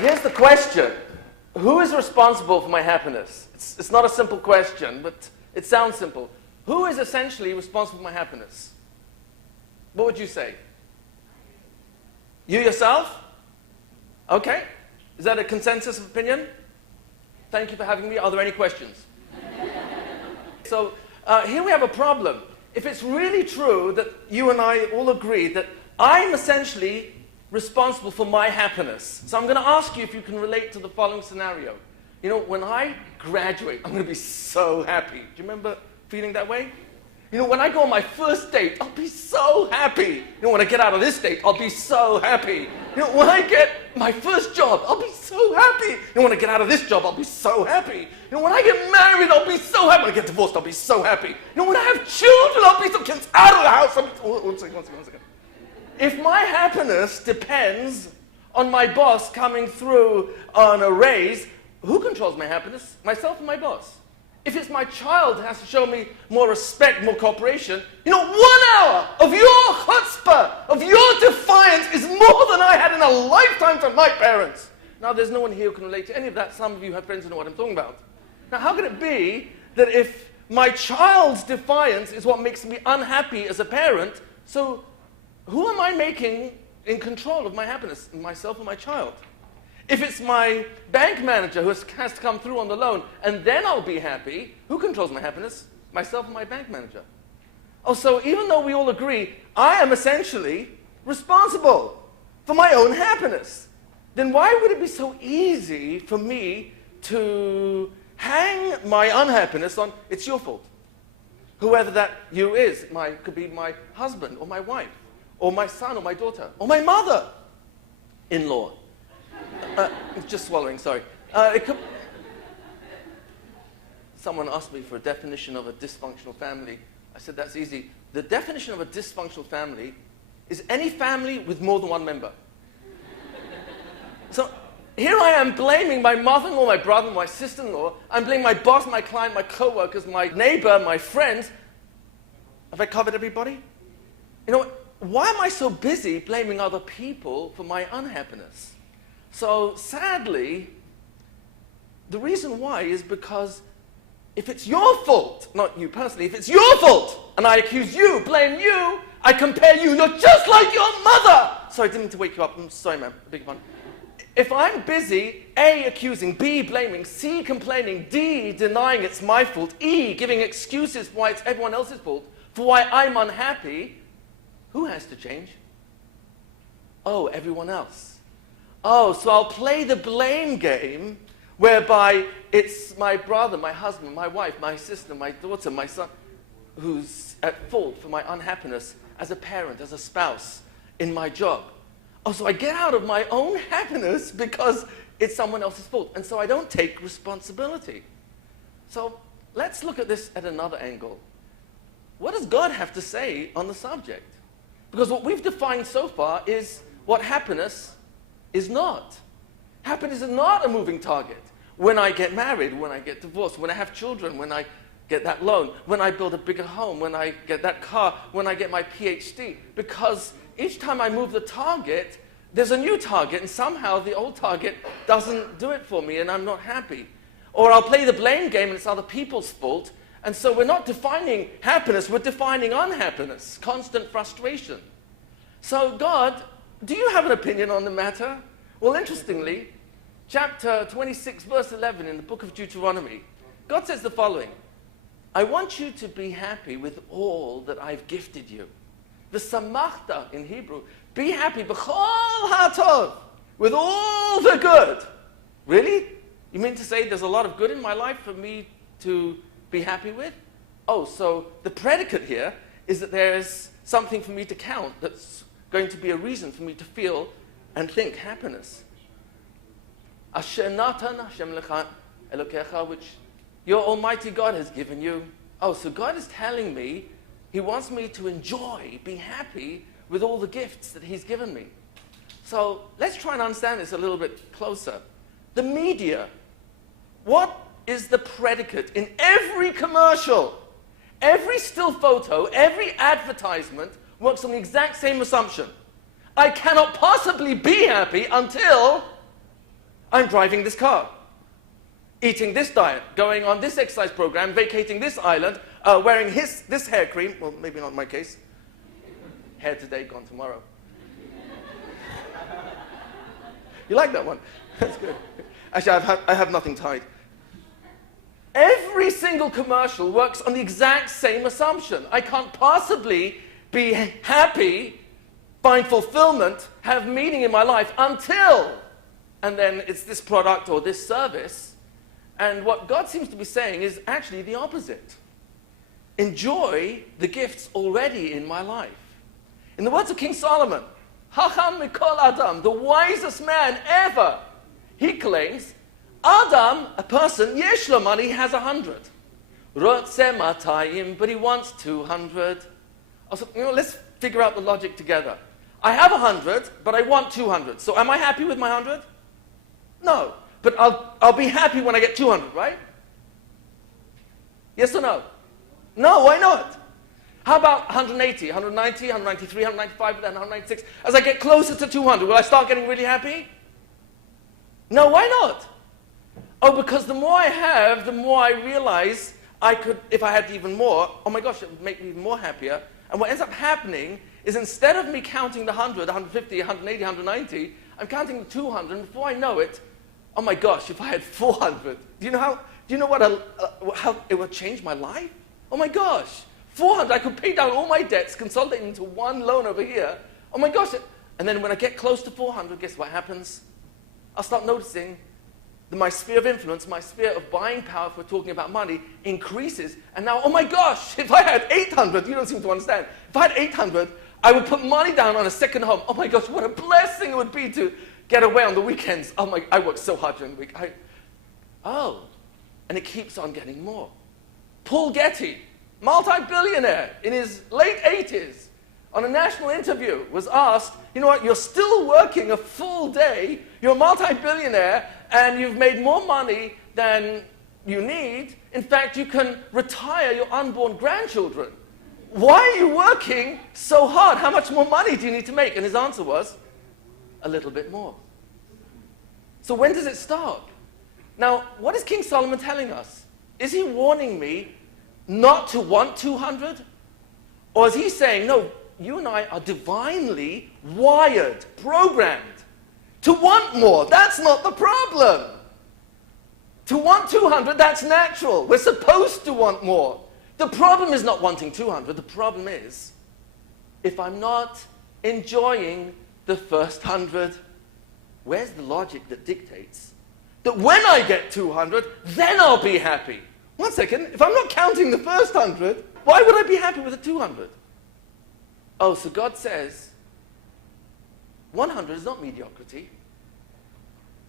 here's the question. Who is responsible for my happiness? It's not a simple question, but it sounds simple. Who is essentially responsible for my happiness? What would you say? You yourself? Okay. Is that a consensus of opinion? Thank you for having me. Are there any questions? So here we have a problem. If it's really true that you and I all agree that I'm essentially responsible for my happiness. So I'm going to ask you if you can relate to the following scenario. You know, when I graduate, I'm going to be so happy. Do you remember feeling that way? You know, when I go on my first date, I'll be so happy. You know, when I get out of this date, I'll be so happy. You know, when I get my first job, I'll be so happy. You know, when I get out of this job, I'll be so happy. You know, when I get married, I'll be so happy. When I get divorced, I'll be so happy. You know, when I have children, I'll be so kids out of the house. One second. If my happiness depends on my boss coming through on a raise, who controls my happiness? Myself and my boss. If it's my child who has to show me more respect, more cooperation, you know, 1 hour of your chutzpah, of your defiance is more than I had in a lifetime from my parents. Now, there's no one here who can relate to any of that. Some of you have friends who know what I'm talking about. Now, how can it be that if my child's defiance is what makes me unhappy as a parent, so who am I making in control of my happiness, myself or my child? If it's my bank manager who has to come through on the loan, and then I'll be happy, who controls my happiness? Myself or my bank manager? Oh, so even though we all agree, I am essentially responsible for my own happiness, then why would it be so easy for me to hang my unhappiness on, it's your fault? Whoever that you is, could be my husband or my wife, or my son or my daughter, or my mother-in-law. Just swallowing, sorry. Someone asked me for a definition of a dysfunctional family. I said, that's easy. The definition of a dysfunctional family is any family with more than one member. So here I am blaming my mother-in-law, my brother, my sister-in-law. I'm blaming my boss, my client, my co-workers, my neighbor, my friends. Have I covered everybody? You know, why am I so busy blaming other people for my unhappiness? So sadly, the reason why is because if it's your fault, not you personally, if it's your fault, and I accuse you, blame you, I compare you, you're just like your mother. Sorry, I didn't mean to wake you up. I'm sorry, man. Big fun. If I'm busy, A, accusing, B, blaming, C, complaining, D, denying it's my fault, E, giving excuses why it's everyone else's fault, for why I'm unhappy, who has to change? Oh, everyone else. Oh, so I'll play the blame game whereby it's my brother, my husband, my wife, my sister, my daughter, my son, who's at fault for my unhappiness as a parent, as a spouse, in my job. Oh, so I get out of my own happiness because it's someone else's fault, and so I don't take responsibility. So let's look at this at another angle. What does God have to say on the subject? Because what we've defined so far is what happiness is not. Happiness is not a moving target. When I get married, when I get divorced, when I have children, when I get that loan, when I build a bigger home, when I get that car, when I get my PhD. Because each time I move the target, there's a new target, and somehow the old target doesn't do it for me, and I'm not happy. Or I'll play the blame game, and it's other people's fault. And so we're not defining happiness, we're defining unhappiness, constant frustration. So God, do you have an opinion on the matter? Well, interestingly, chapter 26, verse 11 in the book of Deuteronomy, God says the following: I want you to be happy with all that I've gifted you. V'samachta in Hebrew, be happy b'chol ha'tov, with all the good. Really? You mean to say there's a lot of good in my life for me to be happy with? Oh, so the predicate here is that there's something for me to count that's going to be a reason for me to feel and think happiness. Asher natan Hashem lecha elokecha, which your Almighty God has given you. Oh, so God is telling me He wants me to enjoy, be happy with all the gifts that He's given me. So let's try and understand this a little bit closer. The media, what is the predicate in every commercial, every still photo, every advertisement works on the exact same assumption. I cannot possibly be happy until I'm driving this car, eating this diet, going on this exercise program, vacating this island, wearing this hair cream. Well, maybe not in my case. Hair today, gone tomorrow. You like that one? That's good. Actually, I have nothing tied. Every single commercial works on the exact same assumption. I can't possibly be happy, find fulfillment, have meaning in my life until, and then it's this product or this service. And what God seems to be saying is actually the opposite. Enjoy the gifts already in my life. In the words of King Solomon, Hacham Mikol Adam, the wisest man ever, he claims, Adam, a person, yesh lo money, has 100. Rotze matayim, but he wants 200. Also, let's figure out the logic together. I have 100, but I want 200. So am I happy with my 100? No. But I'll be happy when I get 200, right? Yes or no? No, why not? How about 180, 190, 193, 195, and then 196? As I get closer to 200, will I start getting really happy? No, why not? Oh, because the more I have, the more I realize I could, if I had even more, oh my gosh, it would make me even more happier. And what ends up happening is instead of me counting the 100, 150, 180, 190, I'm counting the 200, and before I know it, oh my gosh, if I had 400, do you know how it would change my life? Oh my gosh, 400, I could pay down all my debts, consolidate into one loan over here. Oh my gosh, and then when I get close to 400, guess what happens? I'll start noticing that my sphere of influence, my sphere of buying power, if we're talking about money, increases. And now, oh my gosh, if I had 800, you don't seem to understand. If I had 800, I would put money down on a second home. Oh my gosh, what a blessing it would be to get away on the weekends. Oh my, I work so hard during the week. And it keeps on getting more. Paul Getty, multi-billionaire in his late 80s, on a national interview, was asked, you know what, you're still working a full day, you're a multi-billionaire, and you've made more money than you need. In fact, you can retire your unborn grandchildren. Why are you working so hard? How much more money do you need to make? And his answer was, a little bit more. So when does it stop? Now, what is King Solomon telling us? Is he warning me not to want 200? Or is he saying, no, you and I are divinely wired, programmed to want more. That's not the problem. To want 200, that's natural. We're supposed to want more. The problem is not wanting 200. The problem is, if I'm not enjoying the first 100, where's the logic that dictates that when I get 200, then I'll be happy? 1 second, if I'm not counting the first 100, why would I be happy with the 200? Oh, so God says, 100 is not mediocrity.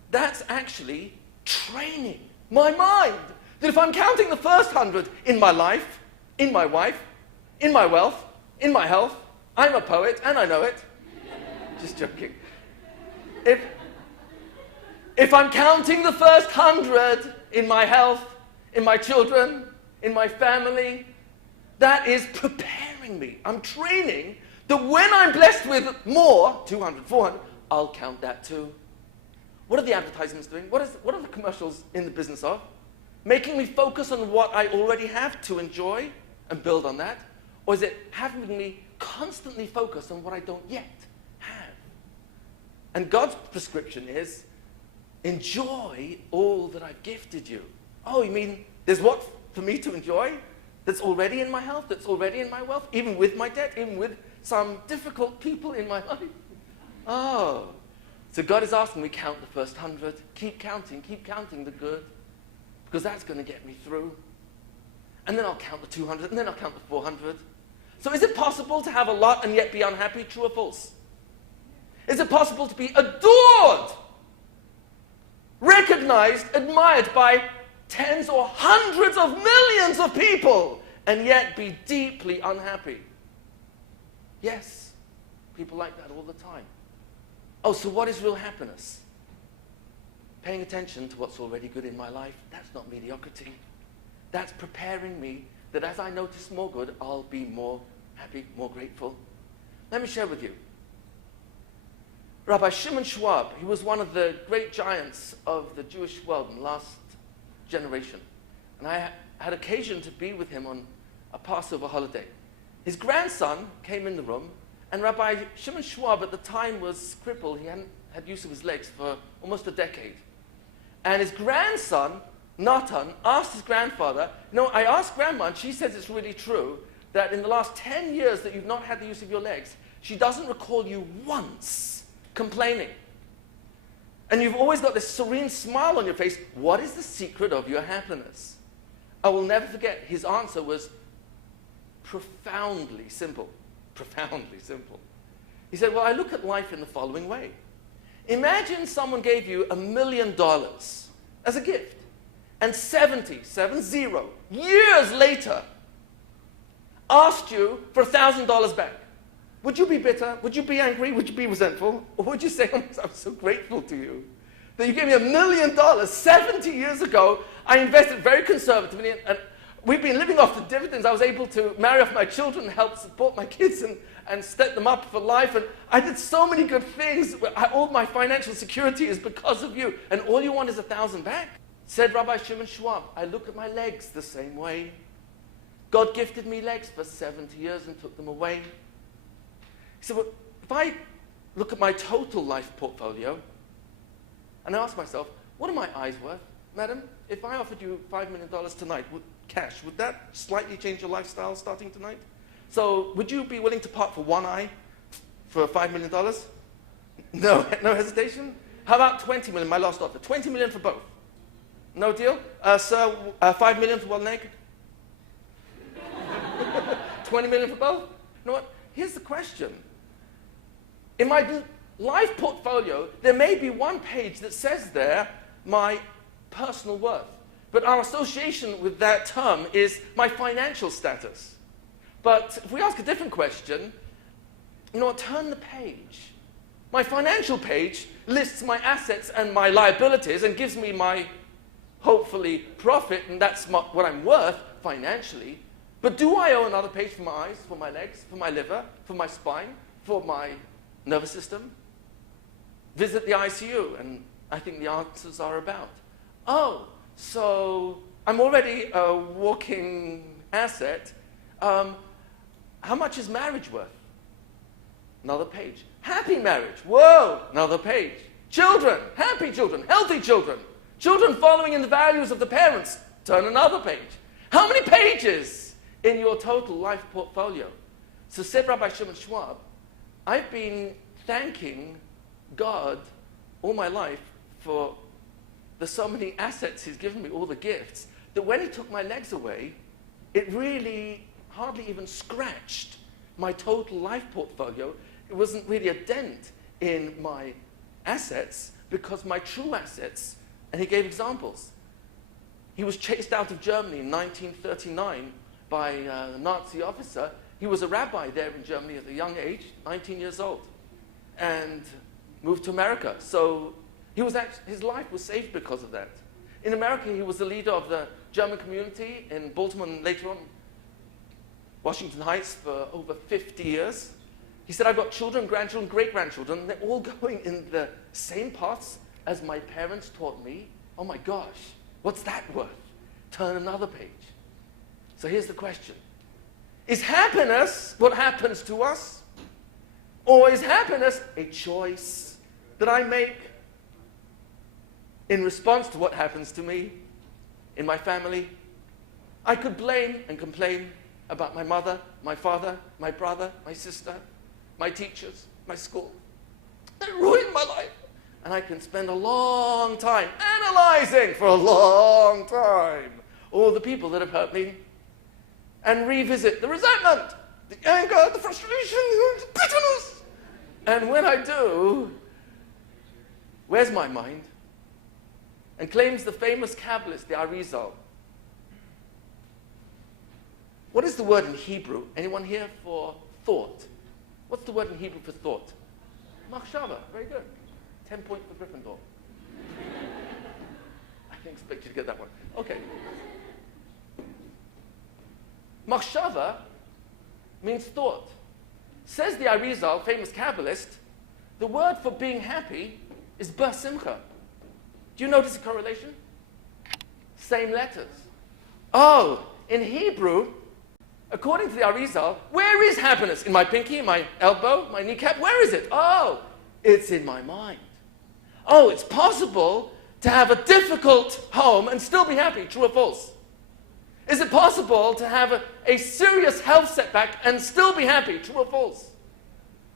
That's actually training my mind. That if I'm counting the first 100 in my life, in my wife, in my wealth, in my health, I'm a poet and I know it. Just joking. If I'm counting the first 100 in my health, in my children, in my family, that is preparing me. I'm training that when I'm blessed with more, 200, 400, I'll count that too. What are the advertisements doing? What are the commercials in the business of? Making me focus on what I already have to enjoy and build on that? Or is it having me constantly focus on what I don't yet have? And God's prescription is, enjoy all that I've gifted you. Oh, you mean there's what for me to enjoy that's already in my health, that's already in my wealth, even with my debt, even with some difficult people in my life? Oh. So God is asking me, count the first 100. Keep counting the good, because that's going to get me through. And then I'll count the 200, and then I'll count the 400. So is it possible to have a lot and yet be unhappy? True or false? Is it possible to be adored, recognized, admired by tens or hundreds of millions of people, and yet be deeply unhappy? Yes, people like that all the time. Oh, so what is real happiness? Paying attention to what's already good in my life. That's not mediocrity. That's preparing me that as I notice more good, I'll be more happy, more grateful. Let me share with you. Rabbi Shimon Schwab, he was one of the great giants of the Jewish world in the last generation. And I had occasion to be with him on a Passover holiday. His grandson came in the room, and Rabbi Shimon Schwab at the time was crippled. He hadn't had use of his legs for almost a decade. And his grandson, Natan, asked his grandfather, I asked Grandma, and she says it's really true, that in the last 10 years that you've not had the use of your legs, she doesn't recall you once complaining. And you've always got this serene smile on your face. What is the secret of your happiness? I will never forget, his answer was profoundly simple. Profoundly simple. He said, well, I look at life in the following way. Imagine someone gave you $1 million as a gift, and 70 years later asked you for $1,000 back. Would you be bitter? Would you be angry? Would you be resentful? Or would you say, oh, I'm so grateful to you that you gave me $1 million 70 years ago? I invested very conservatively, and we've been living off the dividends. I was able to marry off my children, help support my kids, and set them up for life. And I did so many good things. All my financial security is because of you. And all you want is $1,000 back? Said Rabbi Shimon Schwab, I look at my legs the same way. God gifted me legs for 70 years and took them away. He said, well, if I look at my total life portfolio, and I ask myself, what are my eyes worth? Madam, if I offered you $5 million tonight, cash, would that slightly change your lifestyle starting tonight? So would you be willing to part for one eye for $5 million? No hesitation? How about 20 million, my last offer? 20 million for both. No deal? Sir, 5 million for one leg? 20 million for both? You know what? Here's the question. In my life portfolio, there may be one page that says there, my personal worth. But our association with that term is my financial status. But if we ask a different question, turn the page. My financial page lists my assets and my liabilities and gives me my, hopefully, profit, and that's what I'm worth financially. But do I owe another page for my eyes, for my legs, for my liver, for my spine, for my nervous system? Visit the ICU, and I think the answers are about. Oh, so I'm already a walking asset. How much is marriage worth? Another page. Happy marriage. Whoa, another page. Children, happy children, healthy children. Children following in the values of the parents. Turn another page. How many pages in your total life portfolio? So said Rabbi Shimon Schwab, I've been thanking God all my life for the so many assets he's given me, all the gifts, that when he took my legs away, it really hardly even scratched my total life portfolio. It wasn't really a dent in my assets, because my true assets, and he gave examples. He was chased out of Germany in 1939 by a Nazi officer. He was a rabbi there in Germany at a young age, 19 years old, and moved to America. So his life was saved because of that. In America, he was the leader of the German community in Baltimore and later on Washington Heights for over 50 years. He said, I've got children, grandchildren, great-grandchildren. They're all going in the same paths as my parents taught me. Oh my gosh, what's that worth? Turn another page. So here's the question. Is happiness what happens to us? Or is happiness a choice that I make in response to what happens to me, in my family? I could blame and complain about my mother, my father, my brother, my sister, my teachers, my school. They ruined my life. And I can spend a long time analyzing for a long time all the people that have hurt me and revisit the resentment, the anger, the frustration, the bitterness. And when I do, where's my mind? And claims the famous Kabbalist, the Arizal. What is the word in Hebrew? Anyone here for thought? What's the word in Hebrew for thought? Machshava. Very good. 10 points for Gryffindor. I didn't expect you to get that one. Okay. Machshava means thought. Says the Arizal, famous Kabbalist, the word for being happy is basimcha. Do you notice a correlation? Same letters. Oh, in Hebrew, according to the Arizal, where is happiness? In my pinky, in my elbow, my kneecap? Where is it? Oh, it's in my mind. Oh, it's possible to have a difficult home and still be happy. True or false? Is it possible to have a serious health setback and still be happy? True or false?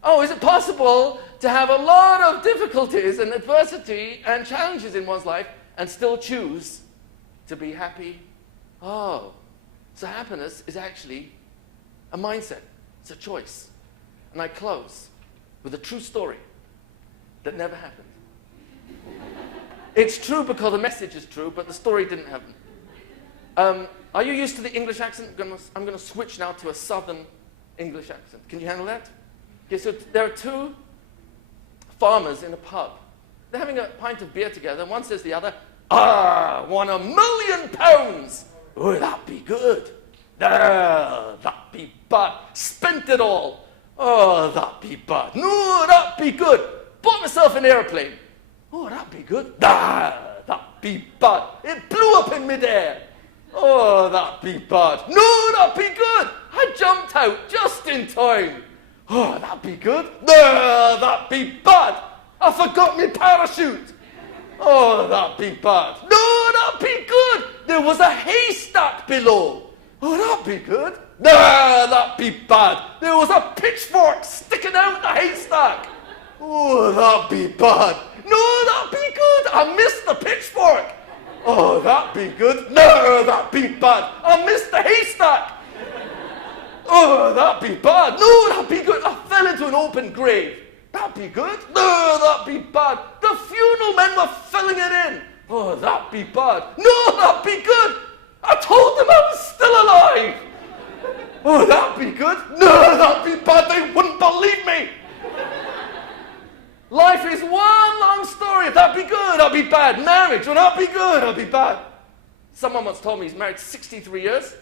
Oh, is it possible to have a lot of difficulties and adversity and challenges in one's life and still choose to be happy? Oh, so happiness is actually a mindset. It's a choice. And I close with a true story that never happened. It's true because the message is true, but the story didn't happen. Are you used to the English accent? I'm going to switch now to a southern English accent. Can you handle that? Okay, so there are two farmers in a pub. They're having a pint of beer together, and one says to the other, "Ah, won £1 million. Oh, that'd be good. Ah, that'd be bad. Spent it all. Oh, that'd be bad. No, that'd be good. Bought myself an airplane. Oh, that'd be good. Ah, that'd be bad. It blew up in midair. Oh, that'd be bad. No, that'd be good. I jumped out just in time. Oh, that'd be good. No, that'd be bad. I forgot my parachute. Oh, that'd be bad. No, that'd be good. There was a haystack below. Oh, that'd be good. No, that'd be bad. There was a pitchfork sticking out the haystack. Oh, that'd be bad. No, that'd be good. I missed the pitchfork. Oh, that'd be good. No, that'd be bad. I missed the haystack. Oh, that'd be bad. No, that'd be good. I fell into an open grave. That'd be good. No, that'd be bad. The funeral men were filling it in. Oh, that'd be bad. No, that'd be good. I told them I was still alive. Oh, that'd be good. No, that'd be bad. They wouldn't believe me. Life is one long story. That'd be good, that'd be bad. Marriage, well, that'd be good, that'd be bad. Someone once told me he's married 63 years.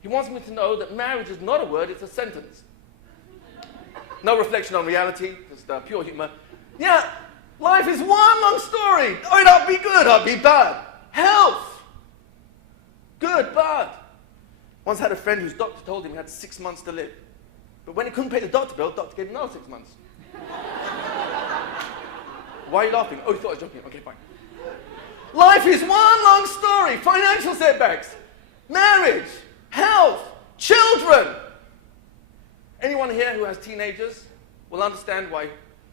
He wants me to know that marriage is not a word, it's a sentence. No reflection on reality, just pure humor. Yeah, life is one long story. Oh, that'd be good, that'd be bad. Health. Good, bad. Once had a friend whose doctor told him he had 6 months to live. But when he couldn't pay the doctor bill, the doctor gave him another 6 months. Why are you laughing? Oh, you thought I was joking. Okay, fine. Life is one long story. Financial setbacks, marriage, health, children. Anyone here who has teenagers will understand why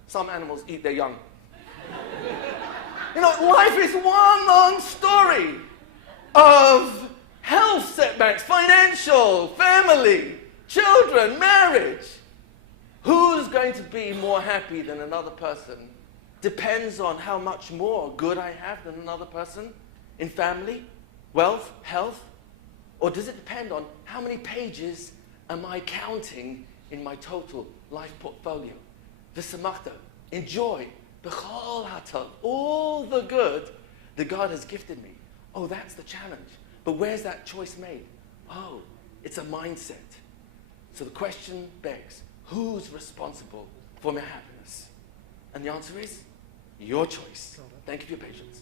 some animals eat their young. You know, life is one long story of health setbacks, financial, family, children, marriage. Who's going to be more happy than another person depends on how much more good I have than another person in family, wealth, health? Or does it depend on how many pages am I counting in my total life portfolio? V'samachta, enjoy, b'chol hatov, all the good that God has gifted me. Oh, that's the challenge. But where's that choice made? Oh, it's a mindset. So the question begs, who's responsible for my happiness? And the answer is, your choice. Thank you for your patience.